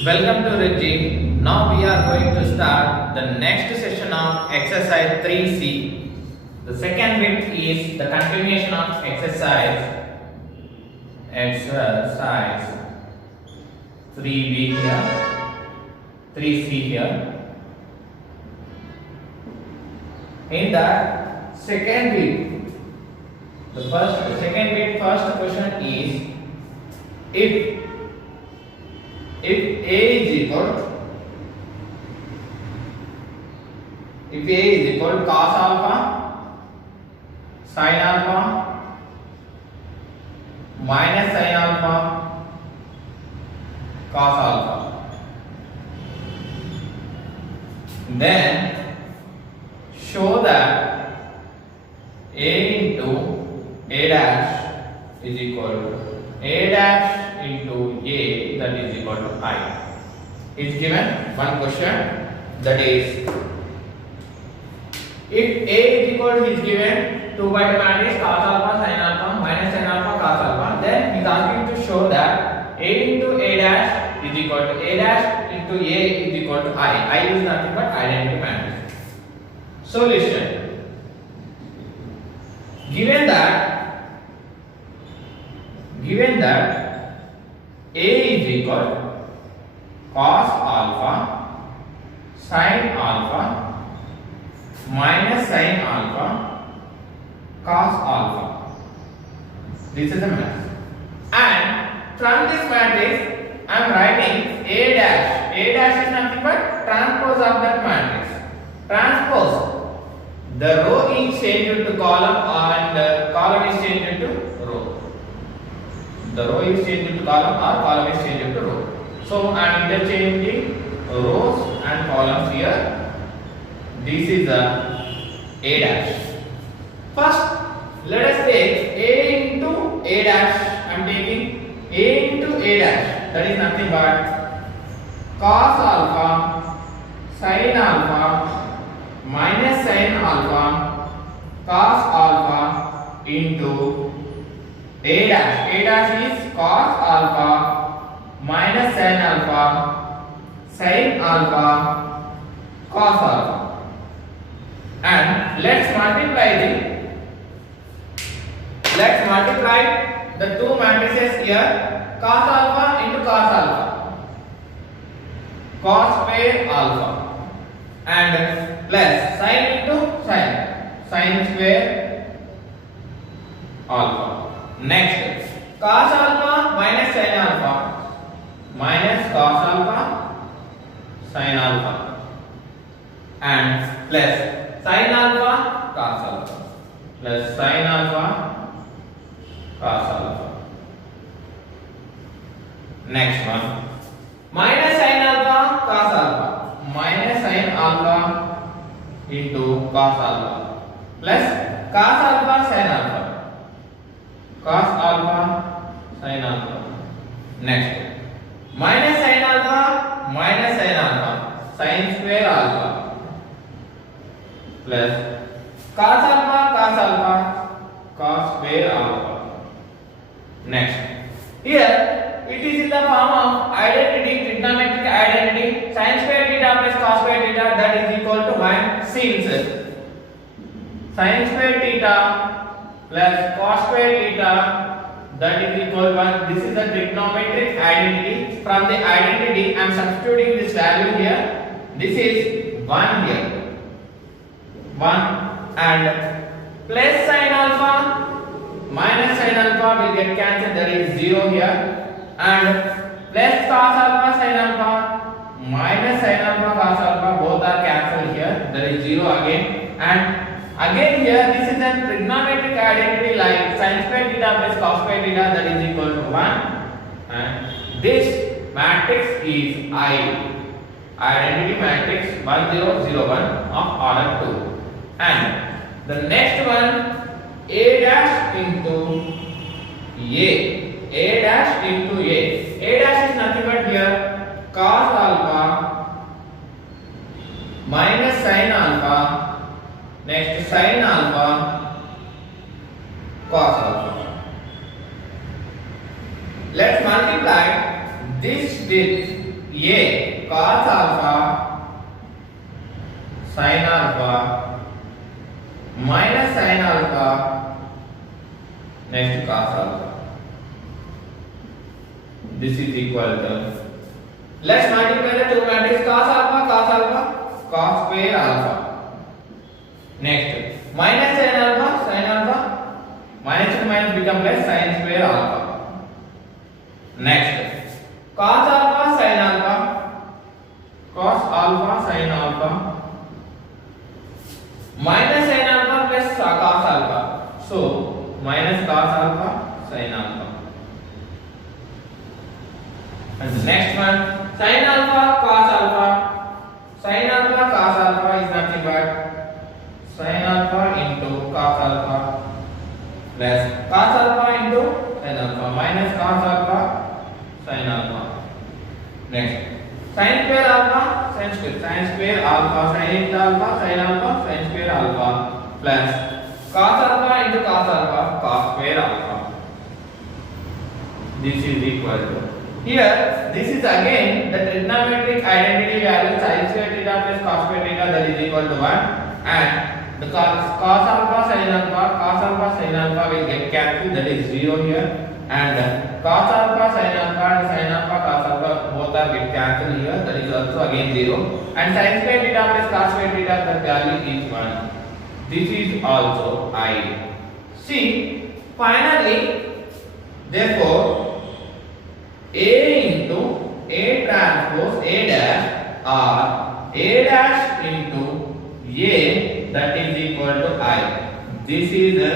Welcome to Reggie. Now we are going to start the next session of exercise 3C. The second bit is the continuation of exercise 3B here, 3C here. In the second bit, first question is if A is equal cos alpha sin alpha minus sin alpha cos alpha, then show that A into A dash is equal to A dash into A, that is equal to I. Is given one question, that is if A is equal to, is given 2 by 2 matrix cos alpha sin alpha minus sin alpha cos alpha, then he is asking to show that A into A dash is equal to A dash into A is equal to I. I is nothing but identity matrix. Solution: given that A is equal cos alpha sin alpha minus sin alpha cos alpha, this is a matrix, and from this matrix I am writing A dash. A dash is nothing but transpose of that matrix. Transpose, the row is changed to column and the column is changed to row. The row is changed to column or column is changed to row. So I am interchanging rows and columns here. This is A dash. First, let us take A into A dash. I am taking A into A dash. That is nothing but cos alpha sin alpha minus sin alpha cos alpha into A dash. A dash is cos alpha minus sin alpha sin alpha cos alpha, and let's multiply the two matrices here, cos alpha into cos alpha, cos square alpha, and plus sin into sin square alpha. Next, cos alpha minus sin alpha minus cos alpha sin alpha, and plus sin alpha cos alpha plus sin alpha cos alpha. Next one, minus sin alpha cos alpha minus sin alpha into cos alpha plus cos alpha sin alpha cos alpha sin alpha. Next, minus sin alpha sin square alpha plus cos alpha cos square alpha. Next, here it is in the form of identity, trigonometric identity, sin square theta plus cos square theta, that is equal to 1, since sin square theta plus cos square theta, that is equal to 1. This is the trigonometric identity. From the identity I am substituting this value here. This is 1 here, 1, and plus sin alpha minus sin alpha will get cancelled, there is 0 here, and plus cos alpha sin alpha minus sin alpha cos alpha, both are cancelled here, there is 0 again, and again here this is a trigonometric identity like sin square theta plus cos square theta, that is equal to 1, and this matrix is identity matrix 1 0 0 1 of order 2, and the next one, A dash into A dash into A dash is nothing but here cos alpha minus sin alpha, next sin alpha cos alpha. Let's multiply this with A cos alpha sin alpha minus sin alpha next cos alpha. This is equal to, let's multiply the two matrices cos alpha cos square alpha. Next minus sin alpha minus and minus become plus sin square alpha. Next cos alpha sin alpha sin alpha minus sin alpha plus cos alpha, so minus cos alpha sin alpha. And the next one sin alpha cos alpha is nothing but sin alpha into cos alpha plus cos alpha into sin alpha minus cos alpha sin alpha. Next sin square alpha sin square alpha sin square alpha plus cos alpha into cos square alpha. This is equal to, here this is again the trigonometric identity value sin square theta plus cos square theta, that is equal to 1, and the cos alpha sin alpha will get cancelled, that is 0 here, and cos alpha sin alpha and sin alpha cos alpha both are get cancelled here, that is also again 0, and sin square theta plus cos square theta, the value is 1. This is also I. See, finally, therefore A into A transpose A dash or A dash into A, that is equal to I. This is a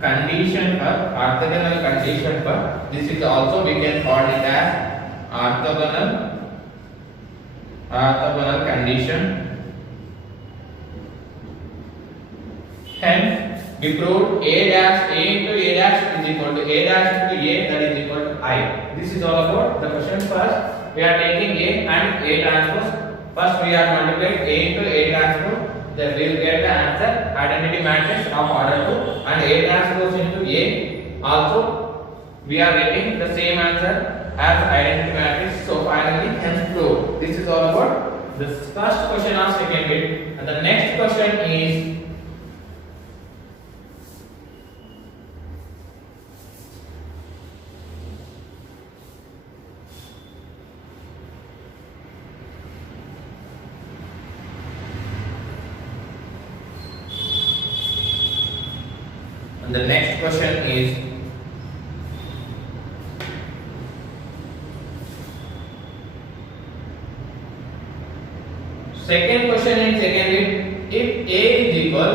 condition for orthogonal condition for, this is also we can call it as orthogonal condition. Hence we proved A into A dash is equal to A dash into A, that is equal to I. This is all about the question. First we are taking A and A transpose. First we are multiplying A into A transpose, then we will get the answer identity matrix of order 2, and A transpose into A also we are getting the same answer as identity matrix. So finally hence proved. This is all about this first question of second bit, and the next question is second question in second bit. If A is equal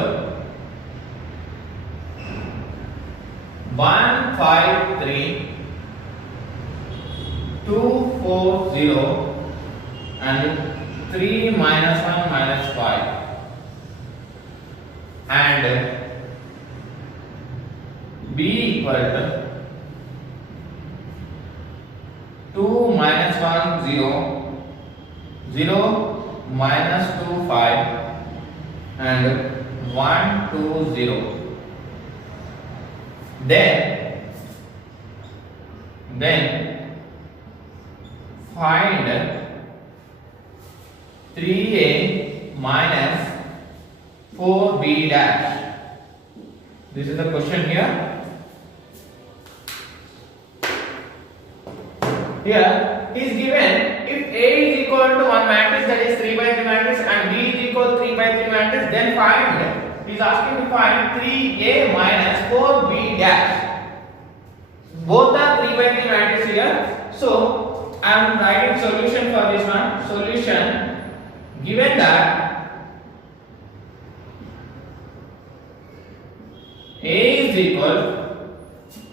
1 5 3 2 4 0 and 3 minus 1 minus 5 and B equal to 2 minus 1 0 0 minus 2 5 and 1 2 0, then find 3A minus 4B dash. This is the question here. Here is given if A is equal to one matrix, that is 3 by 3 matrix, and B is equal to 3 by 3 matrix, then find, he is asking to find 3A minus 4B dash. Both are 3 by 3 matrix here. So I am writing solution for this one. Solution, given that A is equal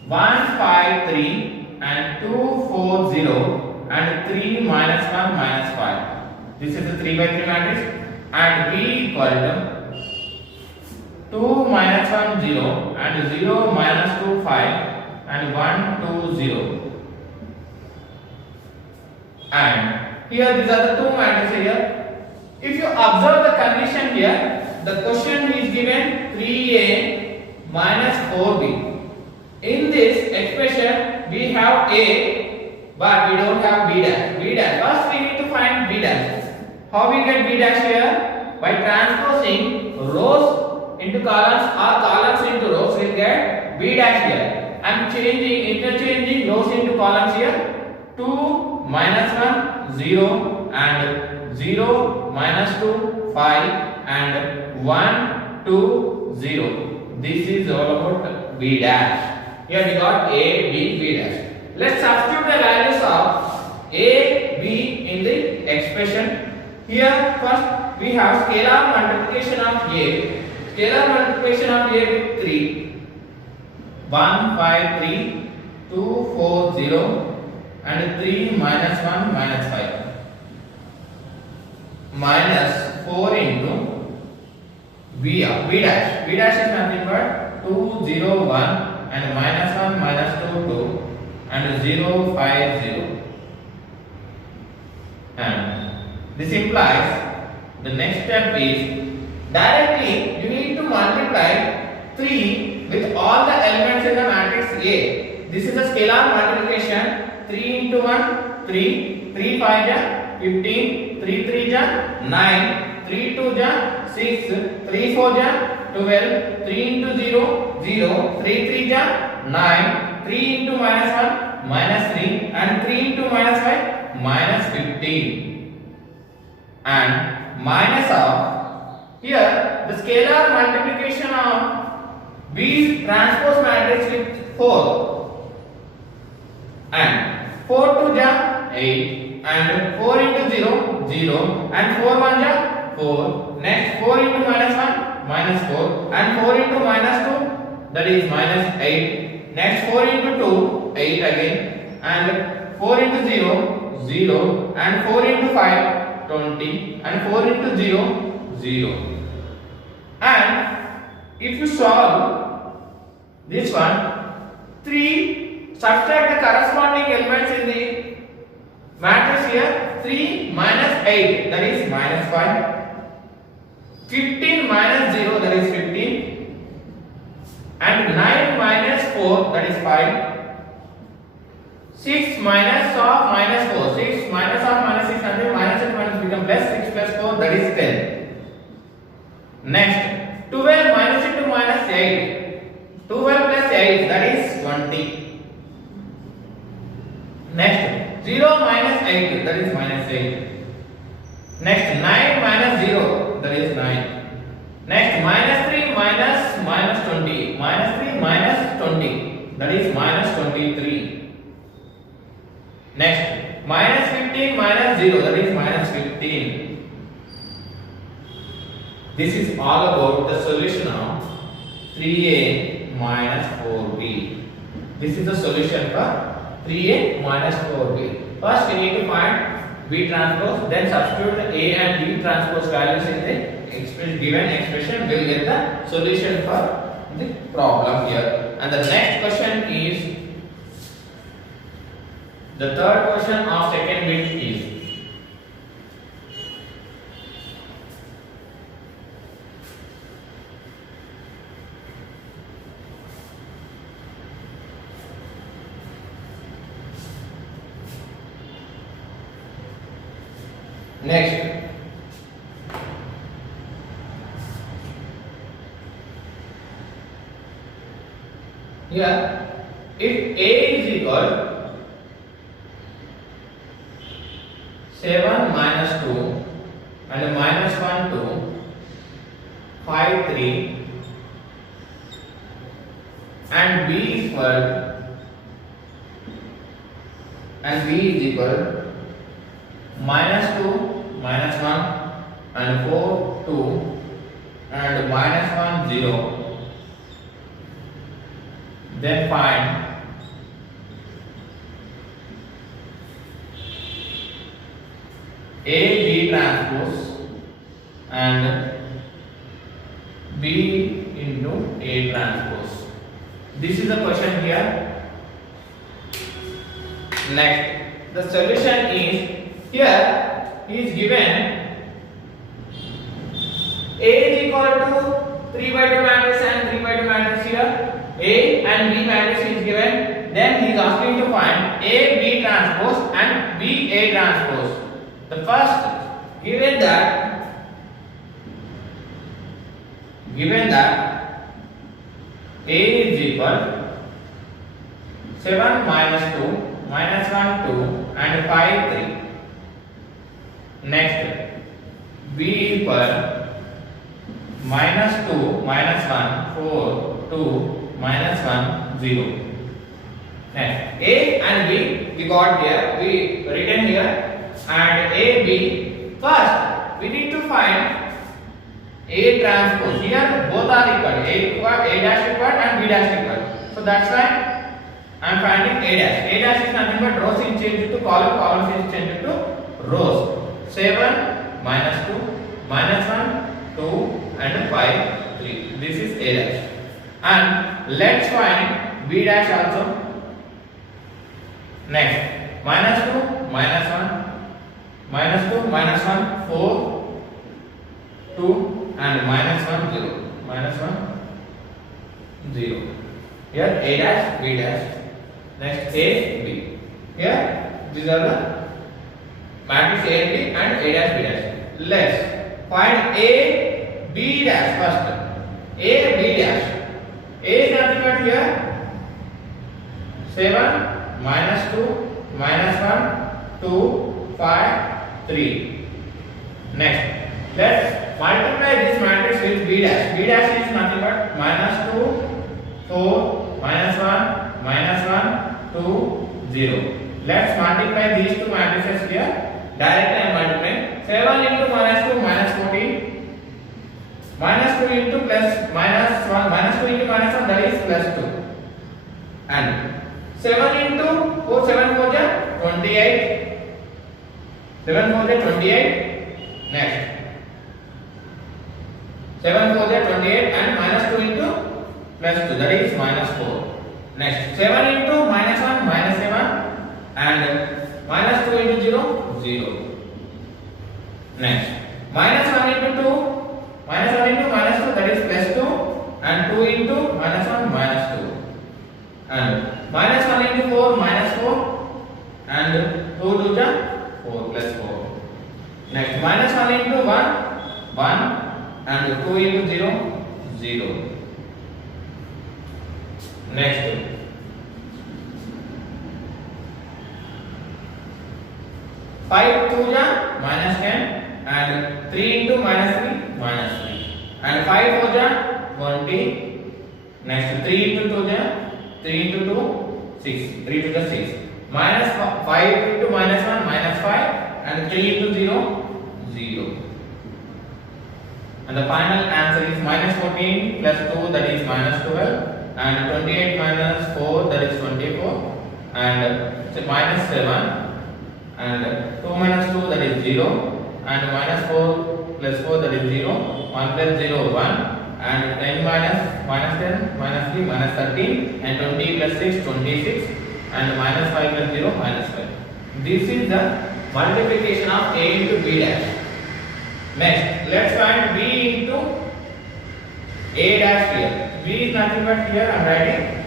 1 5 3 and 2 4 0 and 3 minus 1 minus 5. This is the 3 by 3 matrix, and B equal to 2 minus 1 0 and 0 minus 2 5 and 1 2 0. And here these are the two matrices here. If you observe the condition here, the question is given 3A minus 4B. In this expression we have A, but we don't have B dash. B dash. First we need to find B dash. How we get B dash here? By transposing rows into columns or columns into rows, we'll get B dash here. I'm interchanging rows into columns here. 2 minus 1 0 and 0 minus 2 5 and 1 2 0. This is all about B dash. Here we got A, B, B dash. Let's substitute the values of A, B in the expression. Here first we have scalar multiplication of A. Scalar multiplication of A with 3. 1, 5, 3, 2, 4, 0 and 3 minus 1 minus 5. Minus 4 into B dash. B dash is nothing but 2, 0, 1 and minus 1 minus 2 2 and 0 5 0. And this implies the next step is directly you need to multiply 3 with all the elements in the matrix A. This is a scalar multiplication. 3 into 1 3, 3 5 ja 15, 3 3 ja 9, 3 2 ja 6, 3 4 ja 12, 3 into 0 0, 3 3 ja 9, 3 into minus 1 minus 3 and 3 into minus 5 minus 15. And minus of here the scalar multiplication of B transpose matrix with 4 and 4 2 ja 8 and 4 into 0 0 and 4 1 ja 4. Next 4 into minus 1 minus 4 and 4 into minus 2 that is minus 8. Next 4 into 2 8 again and 4 into 0 0 and 4 into 5 20 and 4 into 0 0. And if you solve this one 3 subtract the corresponding elements in the matrix here. 3 minus 8 that is minus 5. 15 minus 0 that is 15 and 9 minus 4 that is 5. 6 minus of minus 4, 6 minus of minus 6 and minus and minus become plus 6 plus 4 that is 10. Next 12 minus into minus 8, 12 plus 8 that is 20. Next 0 minus 8 that is minus 8. Next 9 minus 0 that is 9. Next minus 3 minus minus 20, minus 3 minus 20 that is minus 23. Next minus 15 minus 0 that is minus 15. This is all about the solution of 3a minus 4b. This is the solution for 3a minus 4b. First we need to find B transpose, then substitute the A and B transpose values in the given expression. We will get the solution for the problem here. And the next question is the third question of second bit is next. Here, if A is equal 7 minus 2 and minus 1 2 5 3 and B is equal minus 2 minus 1 and 4 2 and minus 1 0, then find A B transpose and B into A transpose. This is the question here. Next, the solution is here is given A is equal to 3 by 2 matrix and 3 by 2 matrix here. A and B matrix is given then he is asking to find A B transpose and B A transpose. The first, given that A is equal 7 minus 2 minus 1 2 and 5 3. Next, B equal minus 2 minus 1 4 2 minus 1 0. Next, A and B we got here, we written here, and A B. First we need to find A transpose. Here both are equal, A dash equal and B dash equal. So that's why I am finding A dash. A dash is nothing but rows is changed to column, columns is changed to rows. 7 minus 2 minus 1 2 and 5 3. This is A dash. And let's find B dash also. Next, minus 2 minus 1 minus 2 minus 1 4 2 and minus 1 0 minus 1 0. Here A dash B dash. Next A B. Here these are the matrix A and B and A dash B dash. Let's find A B dash first. A B dash. A is nothing but here 7 minus 2 minus 1 2 5 3. Next, let's multiply this matrix with B dash. B dash is nothing but minus 2 4 minus 1 minus 1 2 0. Let's multiply these two matrices here. Directly I am multiplying. 7 into minus 2 minus 14. Minus 2 into plus minus 1. Minus 2 into minus 1, that is plus 2. And 7 into 4, 7 4 is 28. 7 4 is 28. Next, 7 4 is 28 and minus 2 into plus 2, that is minus 4. Next, 7 into minus 1 minus 7 and minus 2 into 0 0. Next, minus 1 into 2 minus 1 into minus 2, that is plus 2, and 2 into minus 1 minus 2, and minus 1 into 4 minus 4 and 2 to the 4 plus 4. Next, minus 1 into 1 1 and 2 into 0 0. Next, 5 2 ja minus 10 and 3 into minus 3 minus 3 and 5 4 ja 20. Next, 3 into 2 ja 3 into 2 6, 3 to the 6, minus 5 into minus 1 minus 5 and 3 into 0 0. And the final answer is minus 14 plus 2, that is minus 12, and 28 minus 4, that is 24, and minus 7, and 2 minus 2, that is 0, and minus 4 plus 4, that is 0, 1 plus 0 1, and 10 minus 10 minus 3 minus 13, and 20 plus 6 26, and minus 5 plus 0 minus 5. This is the multiplication of A into B dash. Next, let's find B into A dash here. B is nothing but here I am writing.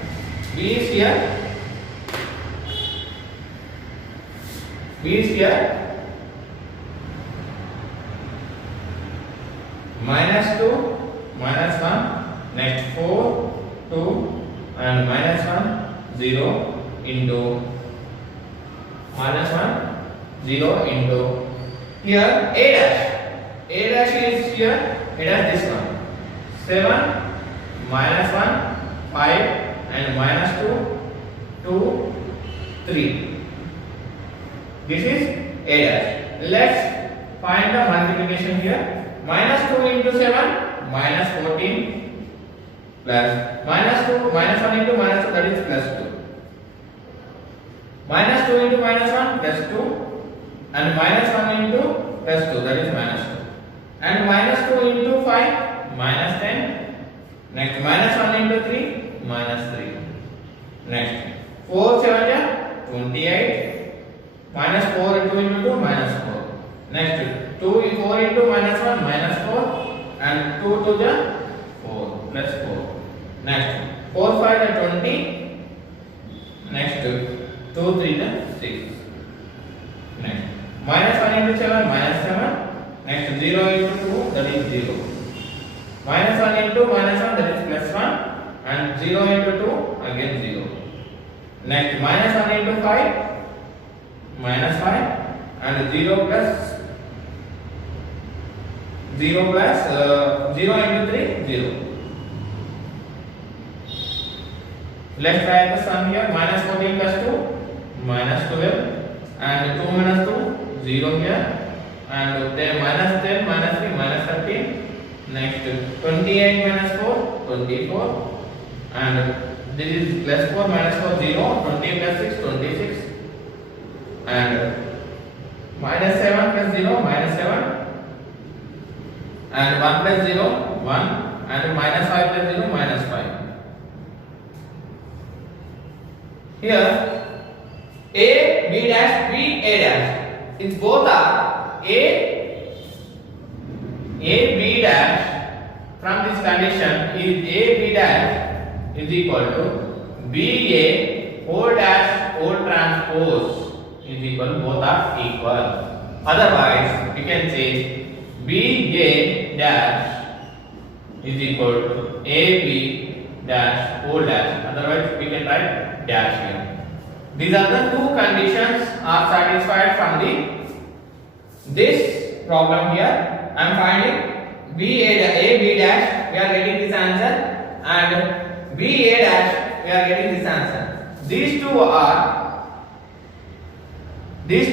B is here. B is here. Minus 2, minus 1, next 4, 2, and minus 1, 0 into minus 1, 0 into here A dash. A dash is here, A dash this one. 7, minus 1, 5, and minus 2, 2, 3. This is A dash. Let's find the multiplication here. Minus 2 into 7, minus 14, plus minus 2, minus 1 into minus 2, that is plus 2. Minus 2 into minus 1, plus 2, and minus 1 into plus 2, that is minus 2. And minus 2 into 5, minus 10. Next, minus 1 into 3, minus 3. Next, 4 7 28, minus 4 into 2, minus 4. Next, 4 into minus 1, minus 4, and 2 to the 4, plus 4. Next, 4 5 20, Next 2 3 6. Next minus 1 into 7 minus 7. Next 0 into 2 that is 0. Minus 1 into minus 1 that is plus 1 and 0 into 2 again 0. Next minus 1 into 5 minus 5 and 0 plus 0 plus 0 into 3 0. Let's try the sum here. Minus 14 plus 2 minus 12 and 2 minus 2 0 here and then minus 10 minus 3 minus 13. Next 28 minus 4 24 and this is plus 4 minus 4 0. 20 plus 6 26 and minus 7 plus 0 minus 7 and 1 plus 0 1 and minus 5 plus 0 minus 5. Here A, B dash, B, A dash. If both are A, B dash from this condition is A, B dash is equal to B, A whole dash whole transpose is equal, both are equal. Otherwise, we can say B, A dash is equal to A, B dash whole dash. Otherwise, we can write dash here. These are the two conditions are satisfied from this problem here. I am finding B A B dash, we are getting this answer, and B A dash, we are getting this answer. These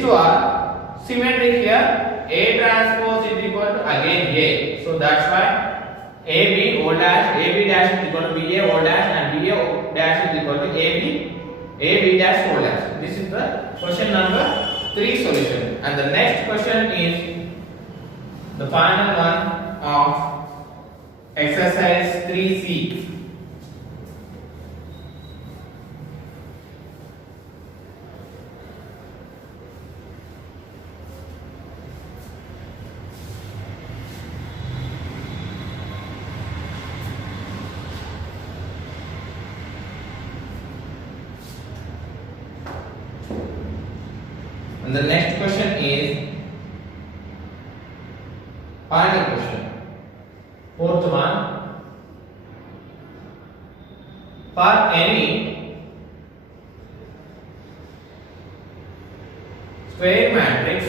two are symmetric here. A transpose is equal to again A. So that's why A B O dash, A B dash is equal to B A O dash, and B A O dash is equal to A B dash O dash. This is the question number 3 solution. And the next question is the final one of exercise 3C. And the next question is final question. Fourth one. For any square matrix,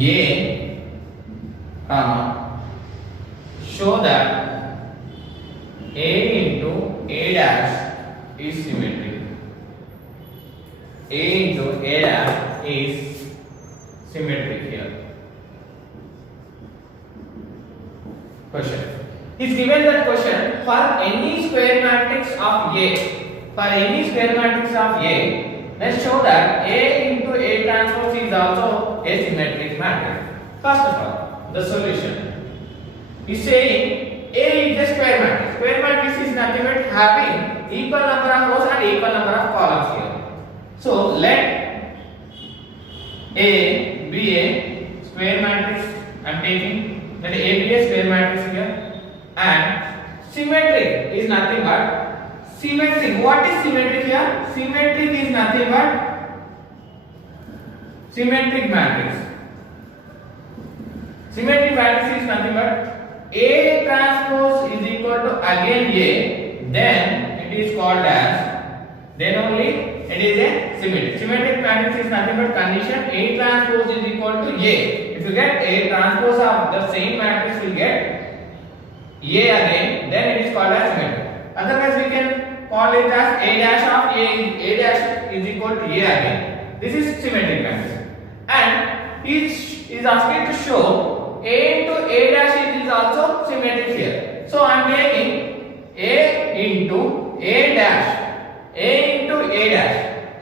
A, show that A into A dash is symmetric. A into A dash is symmetric here. Question. Is given that question for any square matrix of A. For any square matrix of A, let's show that A into A transpose is also a symmetric matrix. First of all, the solution is saying A is a square matrix. Square matrix is nothing but having equal number of rows and equal number of columns here. So let A be a square matrix. I am taking let A be a square matrix here, and symmetric is nothing but symmetric. What is symmetric here? Symmetric is nothing but symmetric matrix. Symmetric matrix is nothing but A transpose is equal to again A, then it is called as, then only it is a symmetric. Symmetric matrix is nothing but condition A transpose is equal to A. If you get A transpose of the same matrix, you get A again, then it is called as symmetric. Otherwise, we can call it as A dash of A dash is equal to A again. This is symmetric matrix. And is asking to show A into A dash is also symmetric here. So I am taking A into A dash, A into A dash.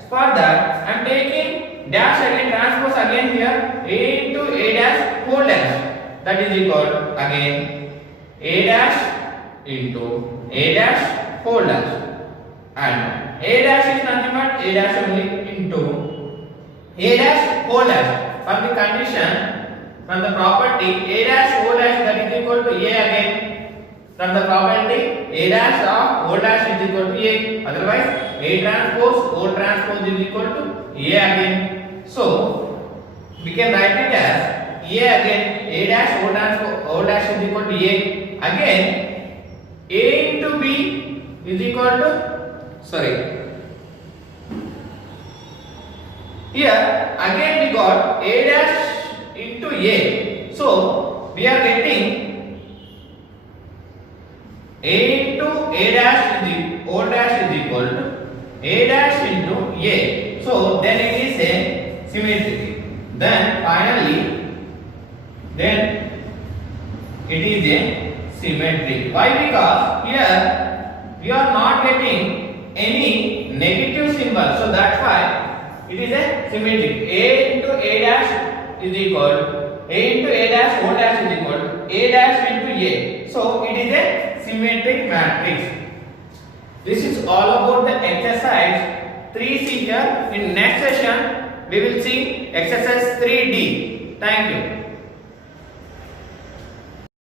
For that, I am taking dash again, transpose again here, A into A dash whole dash. That is equal again A dash into A dash whole dash. And A dash is nothing but A dash only into A dash whole dash. From the condition, from the property A dash O dash, that is equal to A again. from the probability A dash of O dash is equal to A. Otherwise, A transpose O transpose is equal to A again. So we can write it as A again. A dash O transpose O dash is equal to A. Again, A into B is equal to Here again we got A dash into A. So we are getting A into A dash is O dash is equal to A dash into A. So then it is a symmetry. Then finally, it is a symmetry. Why? Because here we are not getting any negative symbol. So that's why it is a symmetric. A into A dash is equal A into A dash O dash is equal to A dash into A. So it is a symmetric matrix. This is all about the exercise 3C here. In next session we will see exercise 3D. Thank you.